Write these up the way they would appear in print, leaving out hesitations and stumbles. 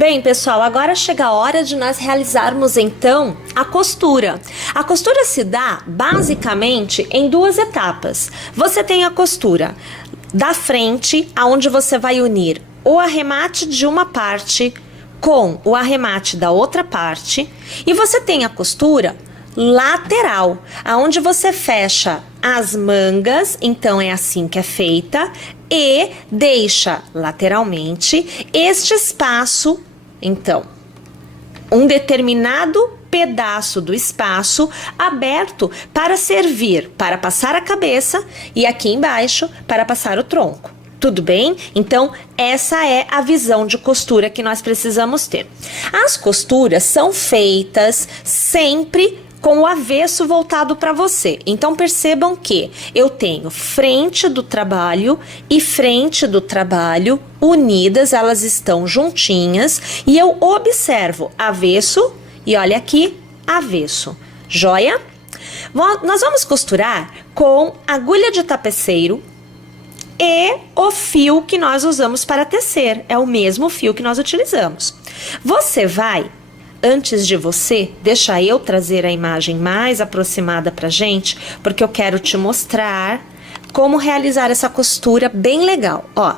Bem, pessoal, agora chega a hora de nós realizarmos então a costura. A costura se dá basicamente em duas etapas. Você tem a costura da frente, aonde você vai unir o arremate de uma parte com o arremate da outra parte, e você tem a costura lateral, aonde você fecha as mangas, então é assim que é feita, e deixa lateralmente este espaço, então, um determinado pedaço do espaço aberto para servir para passar a cabeça e aqui embaixo para passar o tronco. Tudo bem? Então, essa é a visão de costura que nós precisamos ter. As costuras são feitas sempre com o avesso voltado para você. Então, percebam que eu tenho frente do trabalho e frente do trabalho unidas, elas estão juntinhas, e eu observo avesso e olha aqui, avesso. Joia? Nós vamos costurar com agulha de tapeceiro e o fio que nós usamos para tecer. É o mesmo fio que nós utilizamos. Você vai, antes de você, deixa eu trazer a imagem mais aproximada pra gente, porque eu quero te mostrar como realizar essa costura bem legal. Ó,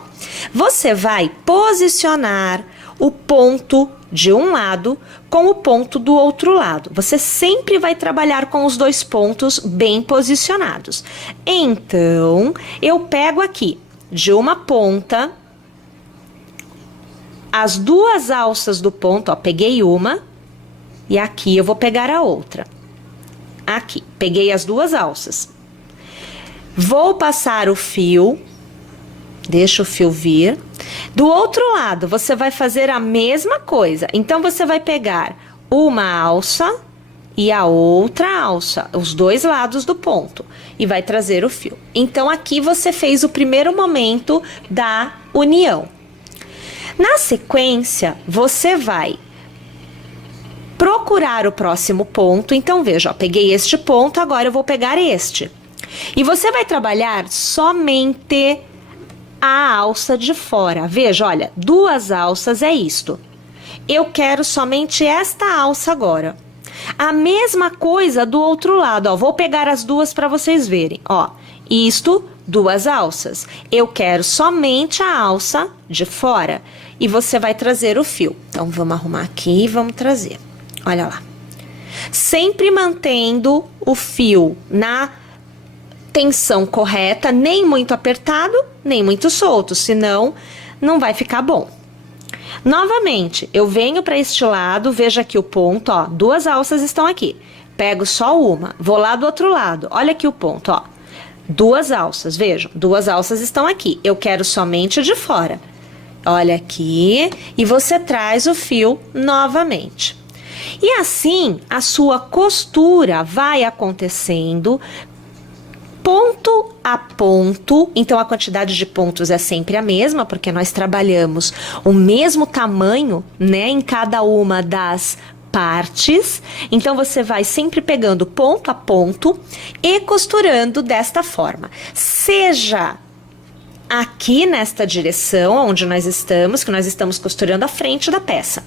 você vai posicionar o ponto de um lado com o ponto do outro lado. Você sempre vai trabalhar com os dois pontos bem posicionados. Então, eu pego aqui de uma ponta as duas alças do ponto, ó, peguei uma e aqui eu vou pegar a outra. Aqui, peguei as duas alças. Vou passar o fio, deixa o fio vir. Do outro lado, você vai fazer a mesma coisa. Então, você vai pegar uma alça e a outra alça, os dois lados do ponto, e vai trazer o fio. Então, aqui você fez o primeiro momento da união. Na sequência, você vai procurar o próximo ponto. Então, veja, ó, peguei este ponto, agora eu vou pegar este. E você vai trabalhar somente a alça de fora. Veja, olha, duas alças é isto. Eu quero somente esta alça agora. A mesma coisa do outro lado, ó. Vou pegar as duas para vocês verem, ó. Isto, duas alças. Eu quero somente a alça de fora. E você vai trazer o fio. Então, vamos arrumar aqui e vamos trazer. Olha lá. Sempre mantendo o fio na tensão correta, nem muito apertado, nem muito solto, senão não vai ficar bom. Novamente, eu venho para este lado, veja aqui o ponto, ó, duas alças estão aqui. Pego só uma, vou lá do outro lado, olha aqui o ponto, ó. Duas alças, vejam, duas alças estão aqui. Eu quero somente de fora. Olha aqui, e você traz o fio novamente. E assim, a sua costura vai acontecendo ponto a ponto. Então, a quantidade de pontos é sempre a mesma, porque nós trabalhamos o mesmo tamanho, né, em cada uma das partes. Então, você vai sempre pegando ponto a ponto e costurando desta forma. Seja aqui nesta direção, onde nós estamos, que nós estamos costurando a frente da peça,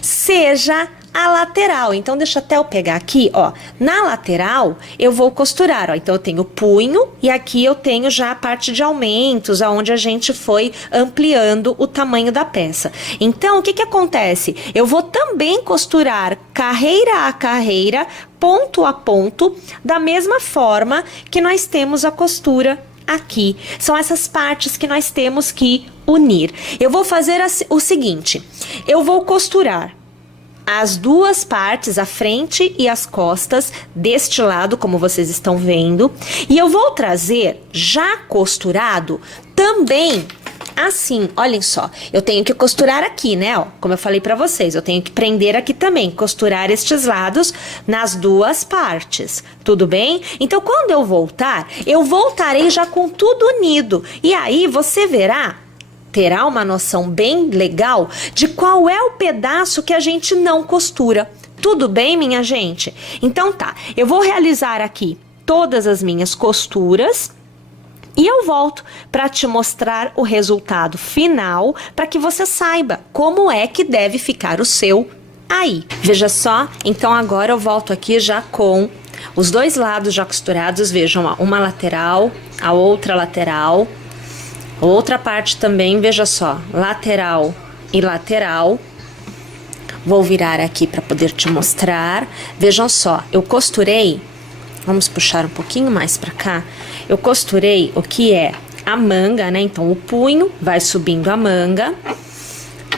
seja a lateral. Então, deixa até eu pegar aqui, ó, na lateral eu vou costurar, ó, então eu tenho o punho e aqui eu tenho já a parte de aumentos, aonde a gente foi ampliando o tamanho da peça. Então, o que que acontece? Eu vou também costurar carreira a carreira, ponto a ponto, da mesma forma que nós temos a costura aqui. São essas partes que nós temos que unir. Eu vou fazer o seguinte, eu vou costurar as duas partes, a frente e as costas deste lado, como vocês estão vendo, e eu vou trazer já costurado também assim, olhem só, eu tenho que costurar aqui, né, ó, como eu falei pra vocês, eu tenho que prender aqui também, costurar estes lados nas duas partes, tudo bem? Então, quando eu voltar, eu voltarei já com tudo unido, e aí você terá uma noção bem legal de qual é o pedaço que a gente não costura. Tudo bem, minha gente? Então tá, eu vou realizar aqui todas as minhas costuras E eu volto para te mostrar o resultado final, para que você saiba como é que deve ficar o seu aí. Veja só, então agora eu volto aqui já com os dois lados já costurados. Vejam, ó, uma lateral, a outra lateral, outra parte também, veja só, lateral e lateral. Vou virar aqui para poder te mostrar. Vejam só, eu costurei, vamos puxar um pouquinho mais para cá. Eu costurei o que é a manga, né? Então, o punho vai subindo a manga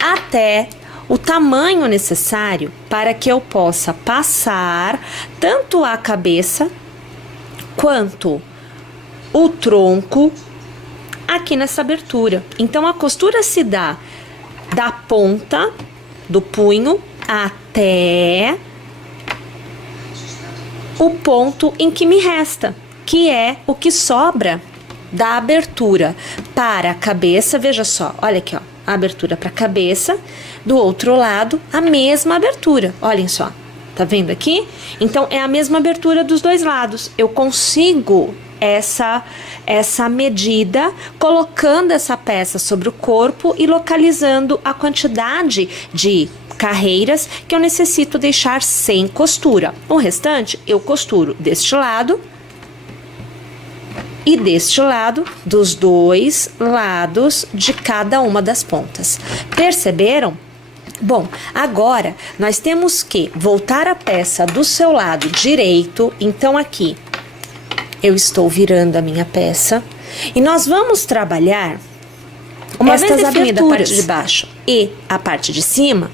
até o tamanho necessário para que eu possa passar tanto a cabeça quanto o tronco aqui nessa abertura. Então, a costura se dá da ponta do punho até o ponto em que me resta, que é o que sobra da abertura para a cabeça. Veja só, olha aqui, ó, a abertura para a cabeça, do outro lado a mesma abertura, olhem só, tá vendo aqui? Então é a mesma abertura dos dois lados. Eu consigo essa medida colocando essa peça sobre o corpo e localizando a quantidade de carreiras que eu necessito deixar sem costura. O restante eu costuro deste lado e deste lado, dos dois lados de cada uma das pontas. Perceberam? Bom, agora nós temos que voltar a peça do seu lado direito. Então aqui eu estou virando a minha peça e nós vamos trabalhar uma vez definida a parte de baixo e a parte de cima.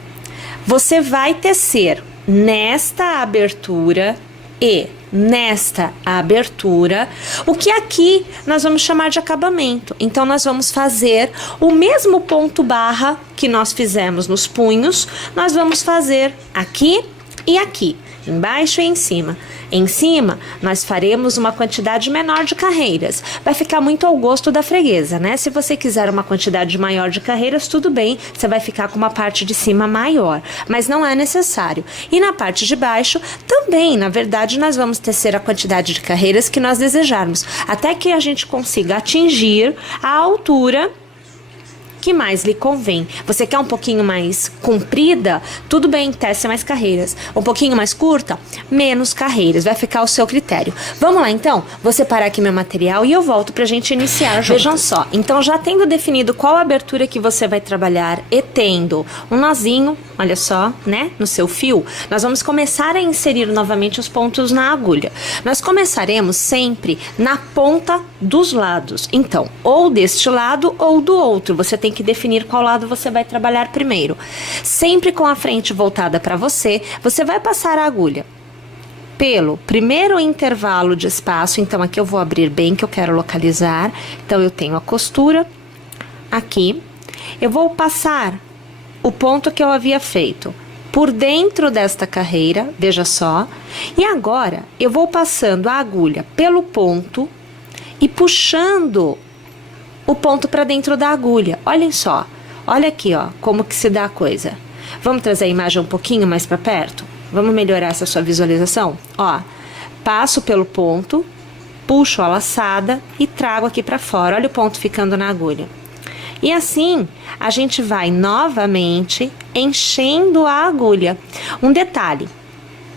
Você vai tecer nesta abertura e nesta abertura, o que aqui nós vamos chamar de acabamento. Então, nós vamos fazer o mesmo ponto barra que nós fizemos nos punhos, nós vamos fazer aqui e aqui, embaixo e em cima. Em cima, nós faremos uma quantidade menor de carreiras. Vai ficar muito ao gosto da freguesa, né? Se você quiser uma quantidade maior de carreiras, tudo bem, você vai ficar com uma parte de cima maior, mas não é necessário. E na parte de baixo, também, na verdade, nós vamos tecer a quantidade de carreiras que nós desejarmos, até que a gente consiga atingir a altura que mais lhe convém. Você quer um pouquinho mais comprida? Tudo bem, tece mais carreiras. Um pouquinho mais curta? Menos carreiras. Vai ficar ao seu critério. Vamos lá, então? Vou separar aqui meu material e eu volto pra gente iniciar juntos. Vejam só, então já tendo definido qual abertura que você vai trabalhar e tendo um nozinho, olha só, né, no seu fio, nós vamos começar a inserir novamente os pontos na agulha. Nós começaremos sempre na ponta dos lados. Então, ou deste lado ou do outro. Você tem que definir qual lado você vai trabalhar primeiro. Sempre com a frente voltada para você, você vai passar a agulha pelo primeiro intervalo de espaço. Então aqui eu vou abrir bem, que eu quero localizar. Então eu tenho a costura aqui. Eu vou passar o ponto que eu havia feito por dentro desta carreira, veja só. E agora eu vou passando a agulha pelo ponto e puxando o ponto para dentro da agulha. Olhem só, olha aqui, ó, como que se dá a coisa. Vamos trazer a imagem um pouquinho mais para perto? Vamos melhorar essa sua visualização? Ó, passo pelo ponto, puxo a laçada e trago aqui para fora. Olha o ponto ficando na agulha. E assim, a gente vai novamente enchendo a agulha. Um detalhe,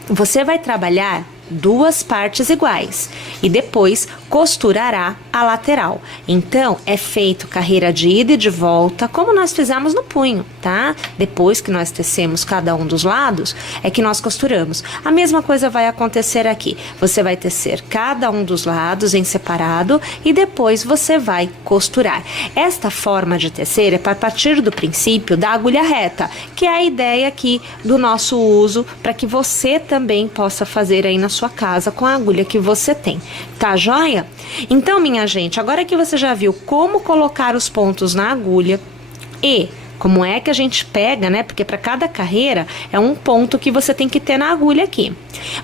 você vai trabalhar duas partes iguais e depois costurará a lateral. Então é feito carreira de ida e de volta, como nós fizemos no punho, tá? Depois que nós tecemos cada um dos lados, é que nós costuramos. A mesma coisa vai acontecer aqui. Você vai tecer cada um dos lados em separado e depois você vai costurar. Esta forma de tecer é para partir do princípio da agulha reta, que é a ideia aqui do nosso uso, para que você também possa fazer aí na sua casa com a agulha que você tem. Tá joia? Então, minha gente, agora que você já viu como colocar os pontos na agulha e como é que a gente pega, né? Porque para cada carreira é um ponto que você tem que ter na agulha aqui.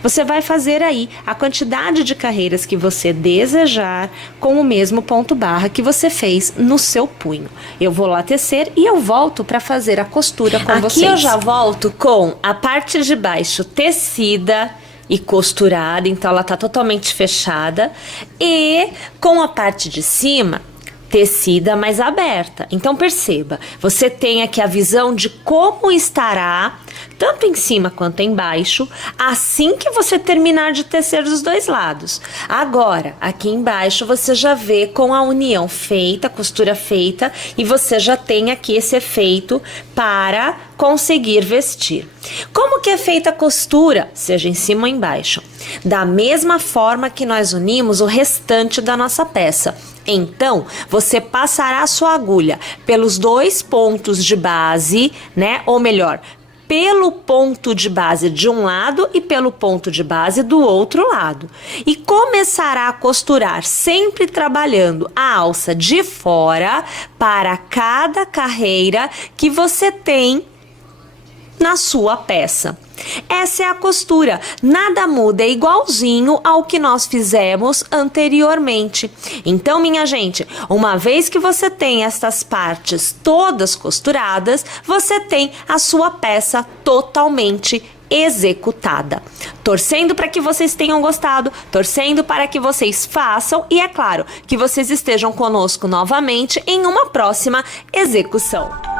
Você vai fazer aí a quantidade de carreiras que você desejar com o mesmo ponto barra que você fez no seu punho. Eu vou lá tecer e eu volto para fazer a costura com vocês. Aqui eu já volto com a parte de baixo tecida, e costurada, então ela tá totalmente fechada, e com a parte de cima tecida, mais aberta. Então perceba, você tem aqui a visão de como estará tanto em cima quanto embaixo, assim que você terminar de tecer dos dois lados. Agora, aqui embaixo você já vê com a união feita, a costura feita, e você já tem aqui esse efeito para conseguir vestir. Como que é feita a costura, seja em cima ou embaixo? Da mesma forma que nós unimos o restante da nossa peça. Então, você passará a sua agulha pelos dois pontos de base, né? Ou melhor, pelo ponto de base de um lado e pelo ponto de base do outro lado. E começará a costurar, sempre trabalhando a alça de fora para cada carreira que você tem na sua peça. Essa é a costura, nada muda, é igualzinho ao que nós fizemos anteriormente. Então, minha gente, uma vez que você tem estas partes todas costuradas, você tem a sua peça totalmente executada. Torcendo para que vocês tenham gostado, torcendo para que vocês façam e, é claro, que vocês estejam conosco novamente em uma próxima execução.